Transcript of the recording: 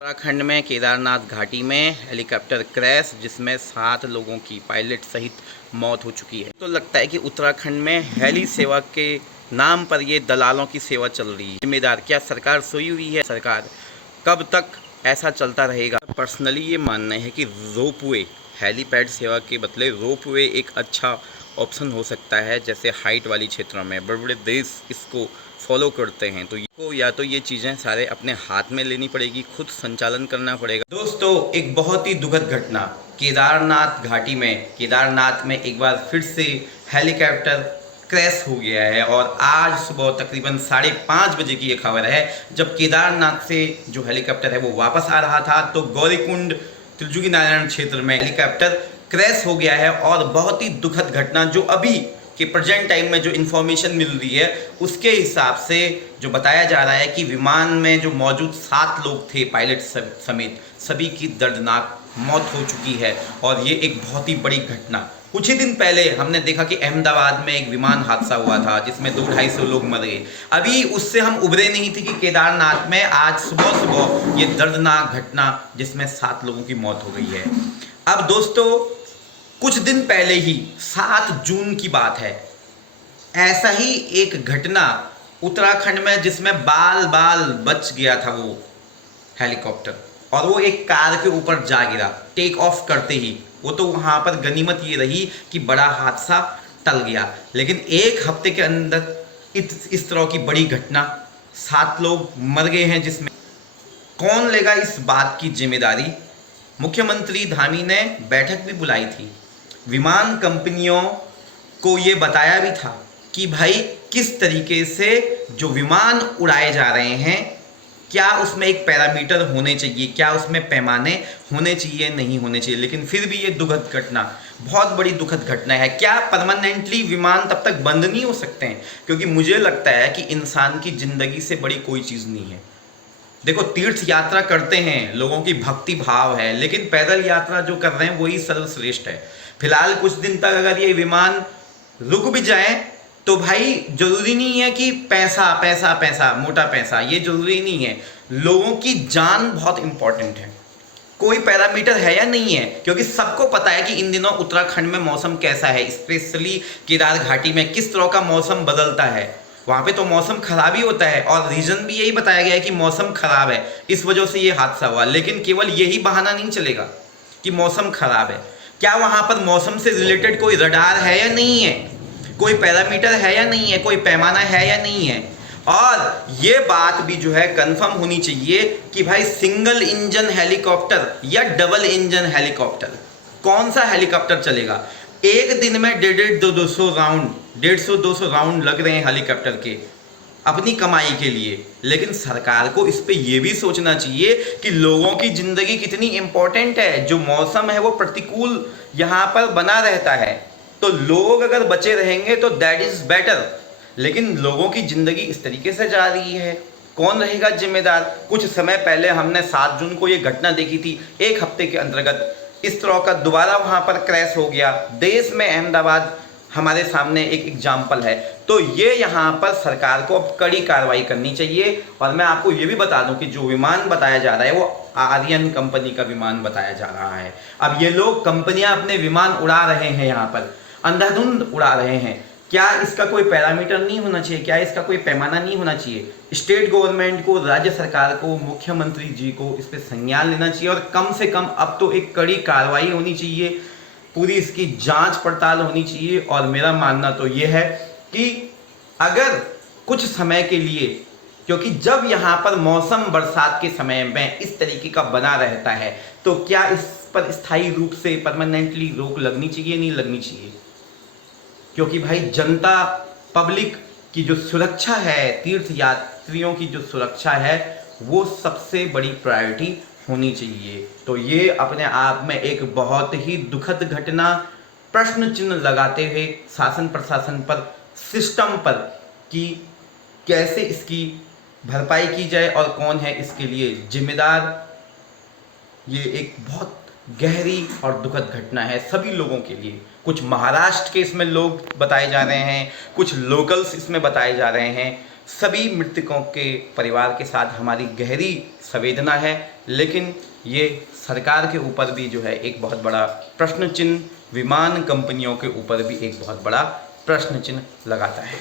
उत्तराखंड में केदारनाथ घाटी में हेलीकॉप्टर क्रैश जिसमें 7 लोगों की पायलट सहित मौत हो चुकी है। तो लगता है कि उत्तराखंड में हेली सेवा के नाम पर ये दलालों की सेवा चल रही है। जिम्मेदार क्या सरकार सोई हुई है? सरकार कब तक ऐसा चलता रहेगा? पर्सनली ये मानना है कि रोपवे हेलीपैड सेवा के बदले रोपवे एक अच्छा ऑप्शन हो सकता है। जैसे हाइट वाली क्षेत्रों में बड़े बड़े देश इसको फॉलो करते हैं, तो या तो ये चीज़ें सारे अपने हाथ में लेनी पड़ेगी, खुद संचालन करना पड़ेगा। दोस्तों, एक बहुत ही दुखद घटना केदारनाथ घाटी में, केदारनाथ में एक बार फिर से हेलीकॉप्टर क्रैश हो गया है। और आज सुबह तकरीबन 5:30 बजे की ये खबर है, जब केदारनाथ से जो हेलीकॉप्टर है वो वापस आ रहा था तो गौरीकुंड त्रिजुगी नारायण क्षेत्र में हेलीकॉप्टर क्रैश हो गया है। और बहुत ही दुखद घटना, जो अभी कि प्रेजेंट टाइम में जो इन्फॉर्मेशन मिल रही है उसके हिसाब से जो बताया जा रहा है कि विमान में जो मौजूद 7 लोग थे पायलट समेत, सभी की दर्दनाक मौत हो चुकी है। और ये एक बहुत ही बड़ी घटना। कुछ ही दिन पहले हमने देखा कि अहमदाबाद में एक विमान हादसा हुआ था जिसमें 200-250 लोग मर गए। अभी उससे हम उभरे नहीं थे कि केदारनाथ में आज सुबह सुबह ये दर्दनाक घटना जिसमें 7 लोगों की मौत हो गई है। अब दोस्तों, कुछ दिन पहले ही 7 जून की बात है, ऐसा ही एक घटना उत्तराखंड में जिसमें बाल बाल बच गया था वो हेलीकॉप्टर, और वो एक कार के ऊपर जा गिरा टेक ऑफ करते ही। वो तो वहाँ पर गनीमत ये रही कि बड़ा हादसा टल गया, लेकिन एक हफ्ते के अंदर इस तरह की बड़ी घटना, 7 लोग मर गए हैं, जिसमें कौन लेगा इस बात की जिम्मेदारी? मुख्यमंत्री धामी ने बैठक भी बुलाई थी, विमान कंपनियों को ये बताया भी था कि भाई किस तरीके से जो विमान उड़ाए जा रहे हैं, क्या उसमें एक पैरामीटर होने चाहिए, क्या उसमें पैमाने होने चाहिए, नहीं होने चाहिए। लेकिन फिर भी ये दुखद घटना, बहुत बड़ी दुखद घटना है। क्या परमानेंटली विमान तब तक बंद नहीं हो सकते हैं? क्योंकि मुझे लगता है कि इंसान की ज़िंदगी से बड़ी कोई चीज़ नहीं है। देखो, तीर्थ यात्रा करते हैं, लोगों की भक्ति भाव है, लेकिन पैदल यात्रा जो कर रहे हैं वही सर्वश्रेष्ठ है। फिलहाल कुछ दिन तक अगर ये विमान रुक भी जाए तो भाई जरूरी नहीं है कि पैसा पैसा पैसा मोटा पैसा, ये जरूरी नहीं है। लोगों की जान बहुत इंपॉर्टेंट है। कोई पैरामीटर है या नहीं है? क्योंकि सबको पता है कि इन दिनों उत्तराखंड में मौसम कैसा है, स्पेशली केदार घाटी में किस तरह का मौसम बदलता है। वहाँ पे तो मौसम खराब ही होता है, और रीजन भी यही बताया गया है कि मौसम खराब है, इस वजह से ये हादसा हुआ। लेकिन केवल यही बहाना नहीं चलेगा कि मौसम खराब है। क्या वहाँ पर मौसम से रिलेटेड कोई रडार है या नहीं है, कोई पैरामीटर है या नहीं है, कोई पैमाना है या नहीं है? और ये बात भी जो है कंफर्म होनी चाहिए कि भाई सिंगल इंजन हेलीकॉप्टर या डबल इंजन हेलीकॉप्टर, कौन सा हेलीकॉप्टर चलेगा? एक दिन में 150-200 राउंड लग रहे हैं हेलीकॉप्टर के अपनी कमाई के लिए। लेकिन सरकार को इस पे ये भी सोचना चाहिए कि लोगों की ज़िंदगी कितनी इम्पोर्टेंट है। जो मौसम है वो प्रतिकूल यहाँ पर बना रहता है, तो लोग अगर बचे रहेंगे तो दैट इज़ बेटर। लेकिन लोगों की ज़िंदगी इस तरीके से जा रही है, कौन रहेगा जिम्मेदार? कुछ समय पहले हमने 7 जून को ये घटना देखी थी, एक हफ्ते के अंतर्गत इस तरह का दोबारा वहाँ पर क्रैश हो गया। देश में अहमदाबाद हमारे सामने एक एग्जाम्पल है। तो ये यहाँ पर सरकार को अब कड़ी कार्रवाई करनी चाहिए। और मैं आपको ये भी बता दूं कि जो विमान बताया जा रहा है वो आर्यन कंपनी का विमान बताया जा रहा है। अब ये लोग कंपनियां अपने विमान उड़ा रहे हैं, यहाँ पर अंधाधुंध उड़ा रहे हैं। क्या इसका कोई पैरामीटर नहीं होना चाहिए? क्या इसका कोई पैमाना नहीं होना चाहिए? स्टेट गवर्नमेंट को, राज्य सरकार को, मुख्यमंत्री जी को इस पर संज्ञान लेना चाहिए, और कम से कम अब तो एक कड़ी कार्रवाई होनी चाहिए, पूरी इसकी जांच पड़ताल होनी चाहिए। और मेरा मानना तो ये है कि अगर कुछ समय के लिए, क्योंकि जब यहाँ पर मौसम बरसात के समय में इस तरीके का बना रहता है, तो क्या इस पर स्थायी रूप से परमानेंटली रोक लगनी चाहिए, नहीं लगनी चाहिए? क्योंकि भाई जनता, पब्लिक की जो सुरक्षा है, तीर्थ यात्रियों की जो सुरक्षा है, वो सबसे बड़ी प्रायोरिटी होनी चाहिए। तो ये अपने आप में एक बहुत ही दुखद घटना, प्रश्न चिन्ह लगाते हुए शासन प्रशासन पर, सिस्टम पर, कि कैसे इसकी भरपाई की जाए और कौन है इसके लिए जिम्मेदार। ये एक बहुत गहरी और दुखद घटना है सभी लोगों के लिए। कुछ महाराष्ट्र के इसमें लोग बताए जा रहे हैं, कुछ लोकल्स इसमें बताए जा रहे हैं। सभी मृतकों के परिवार के साथ हमारी गहरी संवेदना है। लेकिन ये सरकार के ऊपर भी जो है एक बहुत बड़ा प्रश्न चिन्ह, विमान कंपनियों के ऊपर भी एक बहुत बड़ा प्रश्न चिन्ह लगाता है।